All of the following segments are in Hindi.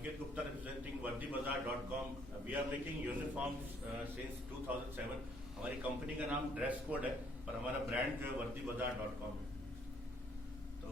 Ankit Gupta representing VardiBazaar.com. We are making uniforms since 2007. हमारी कंपनी का नाम ड्रेस कोड है, पर हमारा ब्रांड जो है VardiBazaar.com है. तो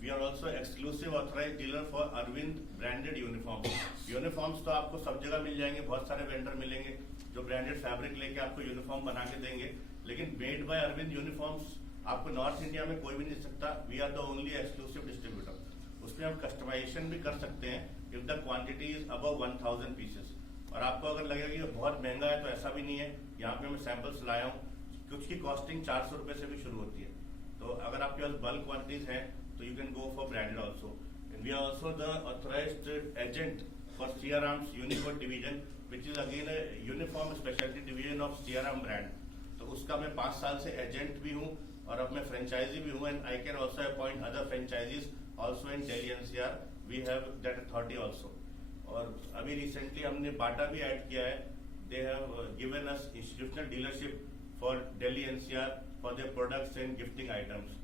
we are also exclusive authorise dealer for Arvind branded uniforms. Uniforms तो आपको सब जगह मिल जाएंगे, बहुत सारे वेंडर मिलेंगे जो ब्रांडेड फैब्रिक लेके आपको यूनिफॉर्म बना के देंगे, लेकिन मेड बाय अरविंद यूनिफॉर्म्स आपको नॉर्थ इंडिया में कोई भी नहीं सकता. We are the only exclusive distributor. उसमें हम कस्टमाइजेशन भी कर सकते हैं if the quantity is above 1000 pieces. और आपको अगर लगेगा कि बहुत महंगा है तो ऐसा भी नहीं है. यहाँ पे मैं सैंपल्स लाया हूँ, कुछ की कॉस्टिंग 400 रुपए से भी शुरू होती है. तो अगर आपके पास बल्क क्वांटिटीज हैं तो you can go for branded also. We are also the authorised agent for CR Arms Unicode division which is again uniform speciality division of CR Arms brand. तो उसका मैं 5 साल से एजेंट भी हूँ और अब मैं फ्रेंचाइजी भी हूँ. And I can also appoint other franchisees also in Delhi NCR. We have that authority also. और अभी रिसेंटली हमने बाटा भी ऐड किया है. They have given us institutional dealership for Delhi NCR for their products and gifting items.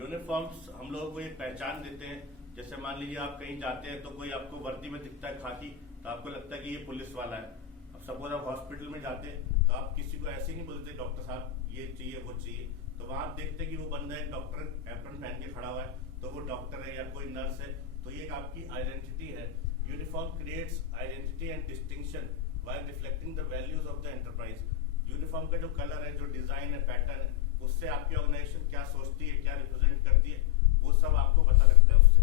Uniforms हम लोगों को एक पहचान देते हैं. जैसे मान लीजिए आप कहीं जाते हैं तो कोई आपको वर्दी में दिखता है खाकी, तो आपको लगता है कि ये पुलिस वाला है. अब सपोज आप हॉस्पिटल में जाते हैं तो आप किसी को ऐसे ही नहीं बोलते डॉक्टर साहब ये चाहिए वो चाहिए. तो वहां आप देखते हैं कि वो बंदा एक डॉक्टर एप्रन पहन के खड़ा हुआ है, तो वो डॉक्टर है या कोई नर्स है. तो ये एक आपकी आइडेंटिटी है. Uniform creates identity and distinction while reflecting the values of the enterprise. Uniform का जो कलर है, जो डिजाइन है, पैटर्न है, उससे आपकी ऑर्गेनाइजेशन क्या सोचती है, क्या रिप्रेजेंट करती है, वो सब आपको पता लगता है उससे.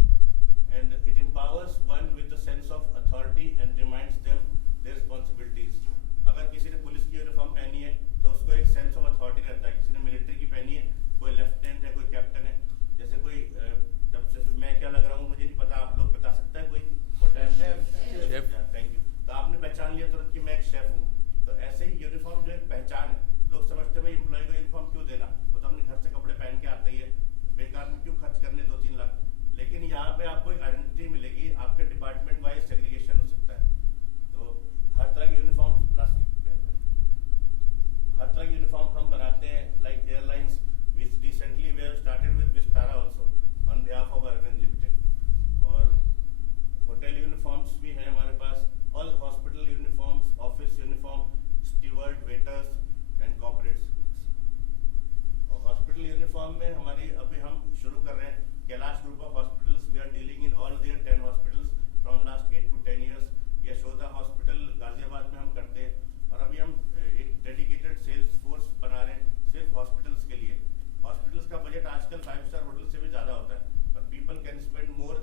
And it empowers one with the sense of authority and reminds them their responsibilities. अगर किसी ने पुलिस की यूनिफॉर्म पहनी है तो उसको एक सेंस ऑफ अथॉरिटी रहता है. किसी ने मिलिट्री की पहनी है, कोई लेफ्टिनेंट है, कोई कैप्टन है. जैसे कोई जब से मैं क्या लग रहा हूँ मुझे नहीं पता, आप लोग बता सकता है कोई? शेफ. Thank you. तो आपने पहचान लिया तुरंत कि मैं एक शेफ हूँ. तो ऐसे ही यूनिफॉर्म जो एक पहचान है. लोग समझते भाई एम्प्लॉय को यूनिफॉर्म क्यों देना, वो तो अपने घर से कपड़े पहन के आता ही है, बेकार में क्यों खर्च करने 2-3 लाख. लेकिन यहाँ पे आपको एक आइडेंटिटी मिलेगी. आपके डिपार्टमेंट वाइज सेग्रीगेशन हो सकता है. तो हर तरह की यूनिफॉर्म हम बनाते हैं. Like airlines, recently we have started with Vistara also on behalf of Arvind limited. और होटल यूनिफॉर्म्स भी हैं हमारे पास. All hospital uniforms, office uniform, steward, waiters and corporates. और हॉस्पिटल यूनिफॉर्म में हमारी अभी हम शुरू कर रहे हैं Kailash group of hospitals. We are dealing in all their 10 hospitals from last 8 to 10 years. Yashoda hospital Ghaziabad में हम करते हैं. और अभी हम एक डेडिकेटेड सेल्स फोर्स बना रहे हैं सिर्फ हॉस्पिटल्स के लिए. हॉस्पिटल्स का बजट आजकल 5 स्टार होटल से भी ज्यादा होता है, पर पीपल कैन स्पेंड मोर.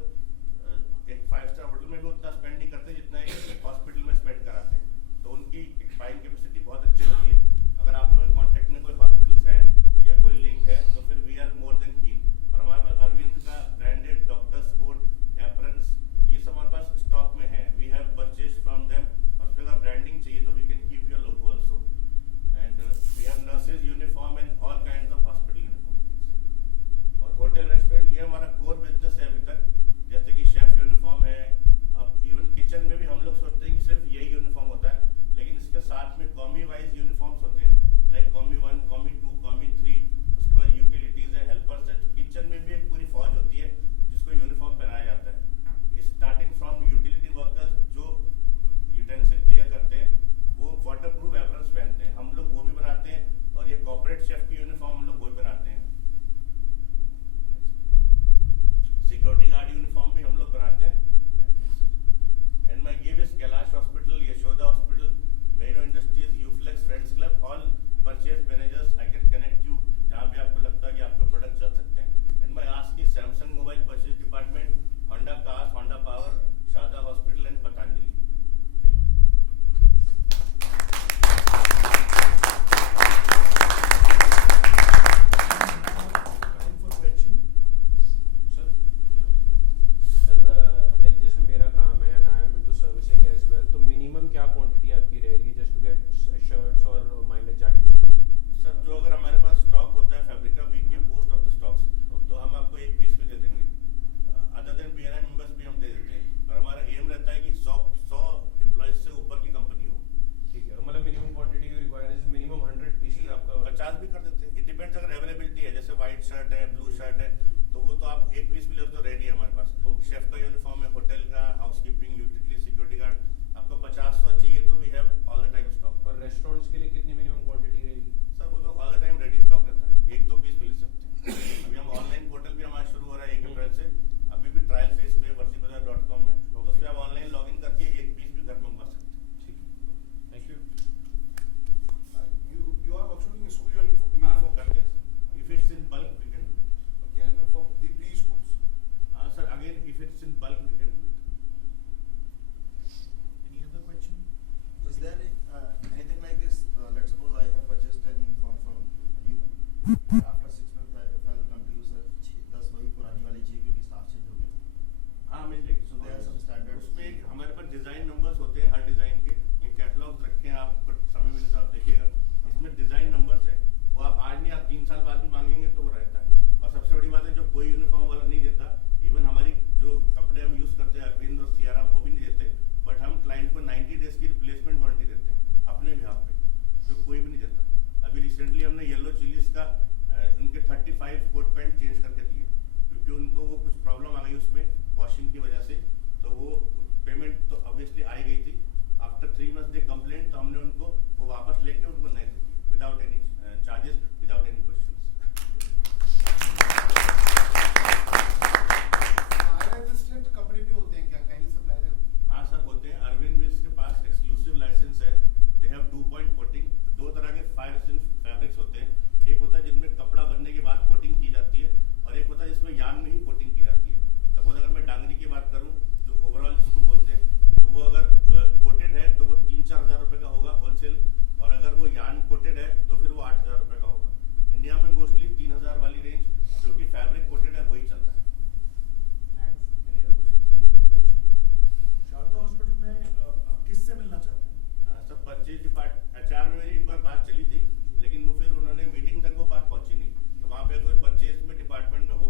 एक 5 स्टार होटल में भी उतना स्पेंड नहीं करते जितना एक हॉस्पिटल में स्पेंड कराते हैं. तो उनकी बाइंग कैपेसिटी बहुत अच्छी होती है. अगर आप लोगों के कॉन्टेक्ट में कोई हॉस्पिटल्स हैं या कोई लिंक है तो फिर वी आर मोर देन कीन. और हमारे पास अरविंद का ब्रांडेड डॉक्टर्स कोट, एप्रन्स, ये सब हमारे पास स्टॉक में है. We have purchase from them. और फिर अगर ब्रांडिंग चाहिए तो we can keep your logo also. And we have nurses uniform and all kinds of hospital uniform. और होटल रेस्टोरेंट ये हमारा कोर बिजनेस है अभी तक. जैसे कि शेफ यूनिफॉर्म है. अब इवन किचन में भी हम लोग सोचते हैं कि सिर्फ यही यूनिफॉर्म होता है, लेकिन इसके साथ में कॉमी वाइज यूनिफॉर्म्स होते हैं. लाइक कॉमी 1, कॉमी 2, कॉमी 3. उसके बाद यूटिलिटीज है, हेल्पर्स है. तो किचन में भी एक पूरी फौज होती है जिसको यूनिफॉर्म पहनाया जाता है. स्टार्टिंग फ्रॉम यूटिलिटी वर्कर्स जो यूटेंसिल क्लियर करते हैं, वो वाटरप्रूफ एप्रन्स पहनते हैं, हम लोग वो भी बनाते हैं. और ये कॉर्पोरेट शेफ की यूनिफॉर्म हम लोग वो भी बनाते हैं. सिक्योरिटी गार्ड यूनिफॉर्म भी हम लोग बनाते हैं. And my give is Kailash hospital, Yashoda hospital, मेनो industries, Uflex, friends club, all purchase managers. I can connect you. उसमें वॉशिंग की वजह से, तो वो पेमेंट तो ऑब्वियसली आई गई थी। आफ्टर 3 months दे कंप्लेंट, तो हमने उनको वो वापस लेके उनको नए दे दिए without any charges, without any